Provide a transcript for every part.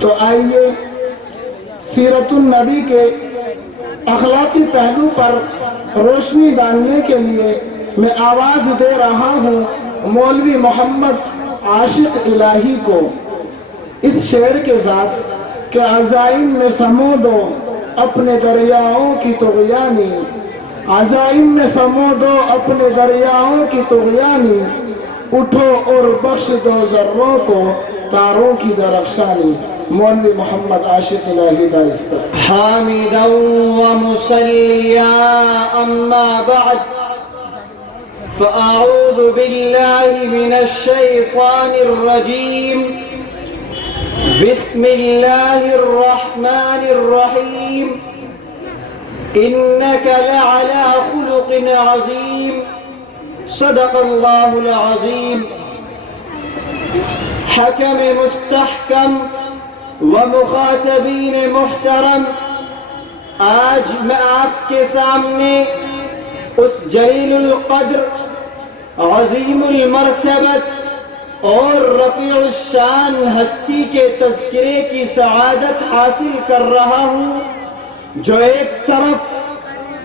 تو آئیے سیرت النبی کے اخلاقی پہلو پر روشنی ڈالنے کے لیے میں آواز دے رہا ہوں مولوی محمد عاشق الہی کو اس شعر کے ذات کہ عزائم میں سمو دو اپنے دریاؤں کی طغیانی، عزائم میں سمو دو اپنے دریاؤں کی طغیانی، اٹھو اور بخش دو ذروں کو تاروں کی درخشانی۔ مولوی محمد عاشق الہی ڈائز پر حامدا ومصلیا اما بعد فاعوذ باللہ من الشیطان الرجیم بسم اللہ الرحمن الرحیم انک لعلی خلق عظیم صدق اللہ العظیم۔ حکم مستحکم و مخاطبین محترم، آج میں آپ کے سامنے اس جلیل القدر، عظیم المرتبت اور رفیع الشان ہستی کے تذکرے کی سعادت حاصل کر رہا ہوں، جو ایک طرف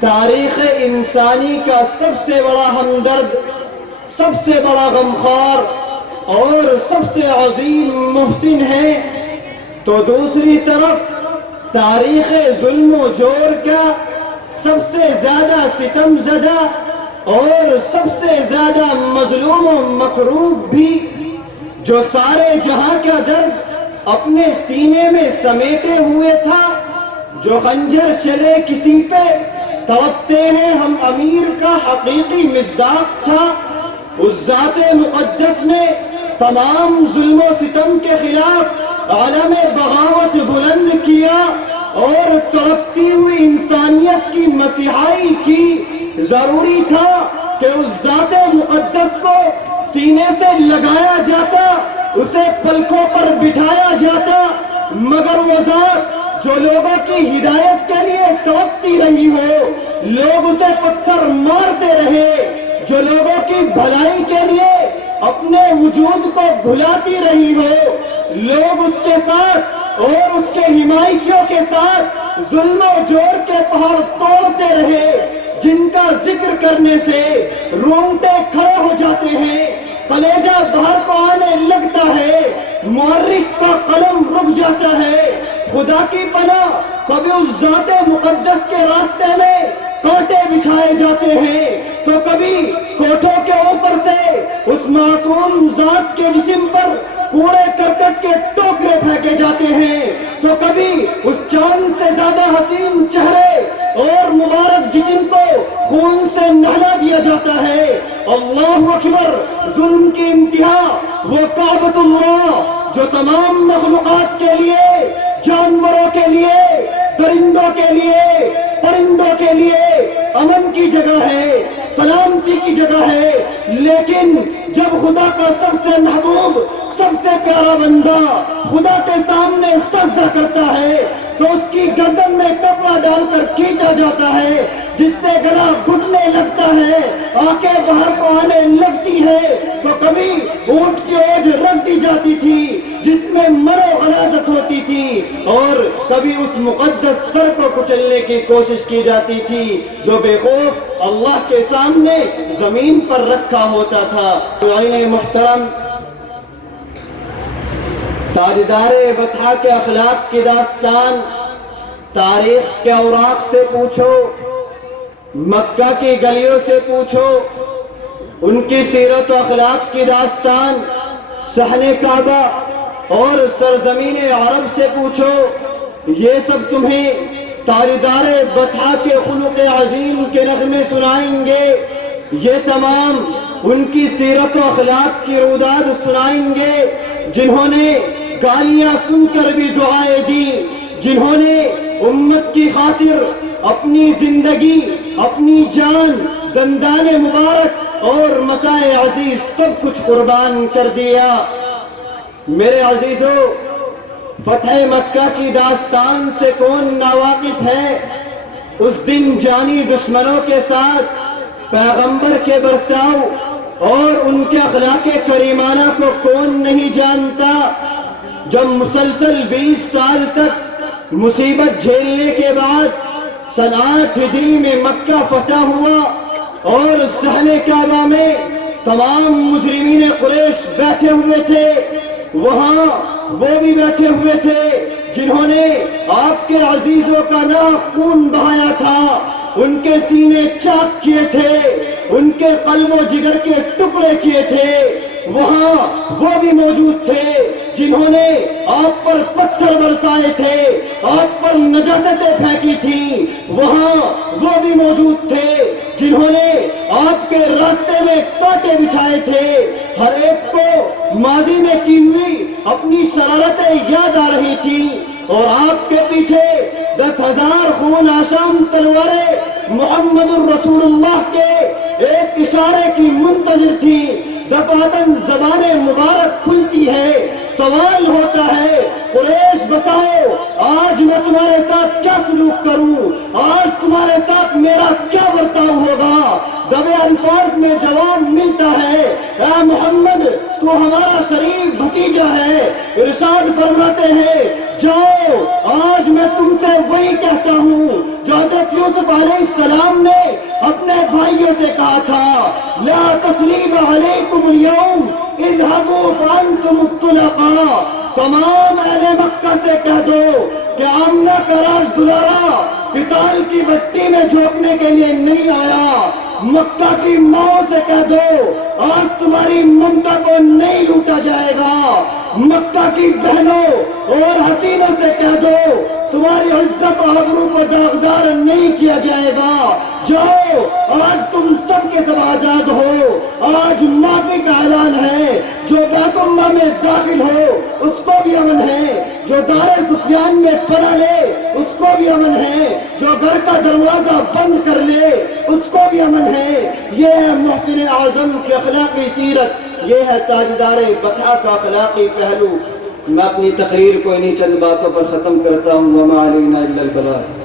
تاریخ انسانی کا سب سے بڑا ہمدرد، سب سے بڑا غمخوار اور سب سے عظیم محسن ہے، تو دوسری طرف تاریخ ظلم و جور کا سب سے زیادہ ستم زدہ اور سب سے زیادہ مظلوم و مکروب بھی، جو سارے جہاں کا درد اپنے سینے میں سمیٹے ہوئے تھا، جو خنجر چلے کسی پہ تڑپتے ہیں ہم امیر کا حقیقی مصداق تھا، اس ذات مقدس نے تمام ظلم و ستم کے خلاف علم بغاوت بلند کیا اور تڑپتی ہوئی انسانیت کی مسیحائی کی۔ ضروری تھا کہ اس ذات مقدس کو سینے سے لگایا جاتا، اسے پلکوں پر بٹھایا جاتا، مگر وہ ذات جو لوگوں کی ہدایت کے لیے تڑپتی رہی ہو، لوگ اسے پتھر مارتے رہے، جو لوگوں کی بھلائی کے لیے اپنے وجود کو بھلاتی رہی ہو، لوگ اس کے ساتھ اور اس کے حمایتیوں کے ساتھ ظلم و جور کے پہاڑ توڑتے رہے، جن کا ذکر کرنے سے رونگٹے کھڑے ہو جاتے ہیں، کلیجہ باہر کو آنے لگتا ہے، مورخ کا قلم رک جاتا ہے۔ خدا کی پناہ، کبھی اس ذات مقدس کے راستے میں کانٹے بچھائے جاتے ہیں، تو کبھی کوٹھوں کے اوپر سے اس معصوم ذات کے جسم پر کوڑے کرکٹ کے ٹوکرے پھینکے جاتے ہیں، تو کبھی اس چاند سے زیادہ حسین چہرے اور مبارک جسم کو خون سے نہلا دیا جاتا ہے۔ اللہ اکبر! ظلم کی انتہا وہ کعبۃ اللہ جو تمام مخلوقات کے لیے، جانوروں کے لیے، درندوں کے لیے، پرندوں کے لیے امن کی جگہ ہے، سلامتی کی جگہ ہے، لیکن جب خدا کا سب سے محبوب، سب سے پیارا بندہ خدا کے سامنے سجدہ کرتا ہے تو اس کی گردن میں کپڑا ڈال کر کھینچا جاتا ہے، جس سے گلا گھٹنے لگتا ہے، آنکھیں باہر کو آنے لگتی ہے، تو کبھی اونٹ کی اوج رکھ دی جاتی تھی جس میں مرو غلاظت ہوتی تھی، اور کبھی اس مقدس سر کو کچلنے کی کوشش کی جاتی تھی جو بے خوف اللہ کے سامنے زمین پر رکھا ہوتا تھا۔ عین محترم، تاجدار بطحا کے اخلاق کی داستان تاریخ کے اوراق سے پوچھو، مکہ کی گلیوں سے پوچھو، ان کی سیرت و اخلاق کی داستان صحن کعبہ اور سرزمین عرب سے پوچھو، یہ سب تمہیں تاجدار بطحا کے خلق عظیم کے نغمے سنائیں گے، یہ تمام ان کی سیرت و اخلاق کی روداد سنائیں گے، جنہوں نے گالیاں سن کر بھی دعائیں دی، جنہوں نے امت کی خاطر اپنی زندگی، اپنی جان، دندان مبارک اور متاع عزیز سب کچھ قربان کر دیا۔ میرے عزیزو، فتح مکہ کی داستان سے کون ناواقف ہے؟ اس دن جانی دشمنوں کے ساتھ پیغمبر کے برتاؤ اور ان کے اخلاق کریمانہ کو کون نہیں جانتا؟ جب مسلسل 20 سال تک مصیبت جھیلنے کے بعد سن 8 ہجری میں مکہ فتح ہوا اور صحن کعبہ میں تمام مجرمین قریش بیٹھے ہوئے تھے، وہاں وہ بھی بیٹھے ہوئے تھے جنہوں نے آپ کے عزیزوں کا خون بہایا تھا، ان کے سینے چاک کیے تھے، ان کے قلب و جگر کے ٹکڑے کیے تھے، وہاں وہ بھی موجود تھے جنہوں نے آپ پر پتھر برسائے تھے، آپ پر نجاستیں پھینکی تھی، وہاں وہ بھی موجود تھے جنہوں نے آپ کے راستے میں کانٹے بچھائے تھے۔ ہر ایک کو ماضی میں کی ہوئی اپنی شرارتیں یاد آ رہی تھی اور آپ کے پیچھے 10,000 خون آشام تلواریں محمد الرسول اللہ کے ایک اشارے کی منتظر تھی۔ دپاتن زبانیں مبارک کھلتی ہے، سوال ہوتا ہے قریش بتاؤ آج میں تمہارے ساتھ کیا سلوک کروں، آج تمہارے ساتھ میرا کیا برتاؤ ہوگا؟ دبے الفاظ میں جواب ملتا ہے اے محمد تو ہمارا شریف بھتیجا ہے۔ ارشاد فرماتے ہیں جاؤ آج میں تم سے وہی کہتا ہوں جو حضرت یوسف علیہ السلام نے اپنے بھائیوں سے کہا تھا، لا تثریب علیکم اليوم اذهبوا فانتم الطلقاء۔ تمام اہل مکہ سے کہہ دو کہ آمنہ کا راز دلارا قتال کی بٹی میں جھونکنے کے لیے نہیں آیا۔ مکہ کی ماں سے کہہ دو آج تمہاری ممتا کو نہیں لوٹا جائے گا۔ مکہ کی بہنوں اور حسینوں سے کہہ دو تمہاری عزت و آبرو کو داغدار نہیں کیا جائے گا۔ جاؤ آج تم سب کے سب آزاد ہو، آج معافی کا اعلان ہے۔ جو بیت اللہ میں داخل ہو اس کو بھی امن ہے، جو دار سفیان میں پناہ لے اس کو بھی امن ہے، جو گھر کا دروازہ بند کر لے اس کو بھی امن ہے۔ یہ ہے محسن اعظم کی اخلاقی سیرت، یہ ہے تاجدار بطحہ کا اخلاقی پہلو۔ میں اپنی تقریر کو انہی چند باتوں پر ختم کرتا ہوں، وما علینا الا البلاغ۔